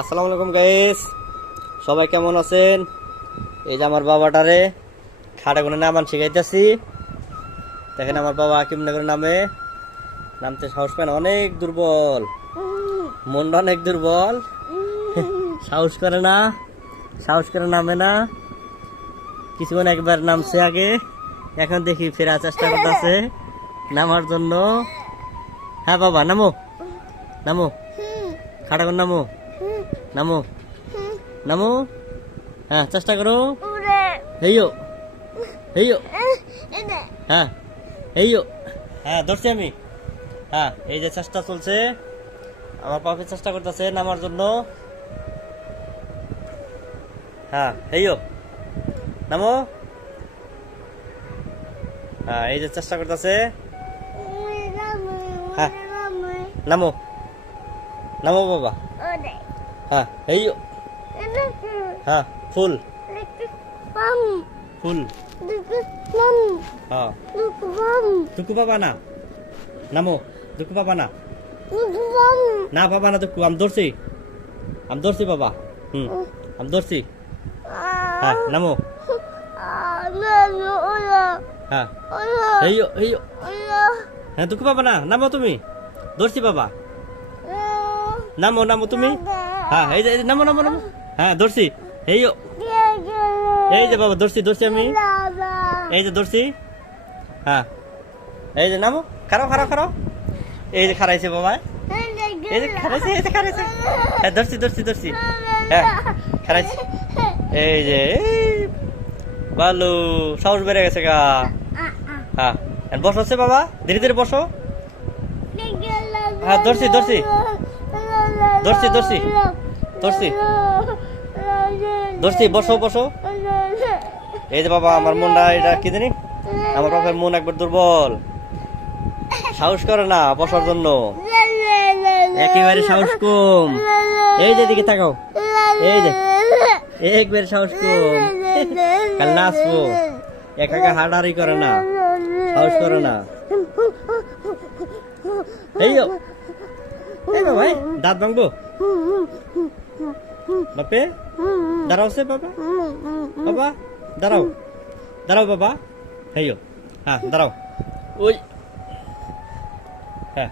আসসালামু আলাইকুম গাইস সবাই কেমন আছেন? এই যে আমার বাবাটারে খাটে কোনো নামান শিখাইতেছি। দেখেন আমার বাবা কেমনে করে নামে। নামতে সাহস পায় অনেক দুর্বল। মনটা অনেক দুর্বল। সাহস করে না সাহস করে নামে না। কিছুক্ষণ একবার নামছে আগে। এখন দেখি ফেরার চেষ্টা করতেছে নামার জন্য। হ্যাঁ বাবা নামো। নামো। খাটা করে নামো। নামো। নামো। হ্যাঁ চেষ্টা করো। হেইও হেইও হ্যাঁ হেইও হ্যাঁ ধরছি আমি। হ্যাঁ এই যে চেষ্টা চলছে। আমার পাপে চেষ্টা করতেছে নামার জন্য। হ্যাঁ হেইও নামো। হ্যাঁ এই যে চেষ্টা করতেছে। হ্যাঁ। নামো। নামো। বাবা। হ্যাঁ হেইও হ্যাঁ ফুল। ফুল। হ্যাঁ। দুকু বাবা না। নামো দুকু বাবা না। না বাবা না দুকু আমি ধরছি। আমি ধরছি বাবা। হুম আমি ধরছি। হ্যাঁ নামো। হ্যাঁ। হ্যাঁ দুকু বাবা না। নামো তুমি। ধরছি বাবা। নামো নামো তুমি। হ্যাঁ এই যে এই নামো নামো নামো। হ্যাঁ ধরছি। হেইও এই যে বাবা ধরছি ধরছি আমি। এই যে ধরছি। হ্যাঁ। এই যে নামো খারাপ খারাপ খারাপ এই যে খারাইছে বাবা। এই যে খারাইছে এই যে খারাইছে হ্যাঁ ধরছি ধরছি ধরছি। হ্যাঁ খারাইছে এই যে এই, ভালো সাহস বেড়ে গেছে গা। হ্যাঁ বসো হচ্ছে বাবা ধীরে ধীরে বসো। হ্যাঁ, ধরছি, ধরছি। ধরছি, ধরছি। ধরছি। ধরছি বসো বসো। এই যে বাবা আমার মনটা এটা কি জানি? আমার বাবার মন একবার দুর্বল। সাহস করে না বসার জন্য। একেবারে সাহস কম। এই যে দিকে তাকাও। এই যে। একবারে সাহস কম। কাল নাচবো করে না। সাহস করে না। এই বাবা এই, দাঁত ভাঙবো? বাপে দাঁড়াও সে বাবা। বাবা দাঁড়াও। দাঁড়াও বাবা। হেইও হ্যাঁ দাঁড়াও। ওই হ্যাঁ।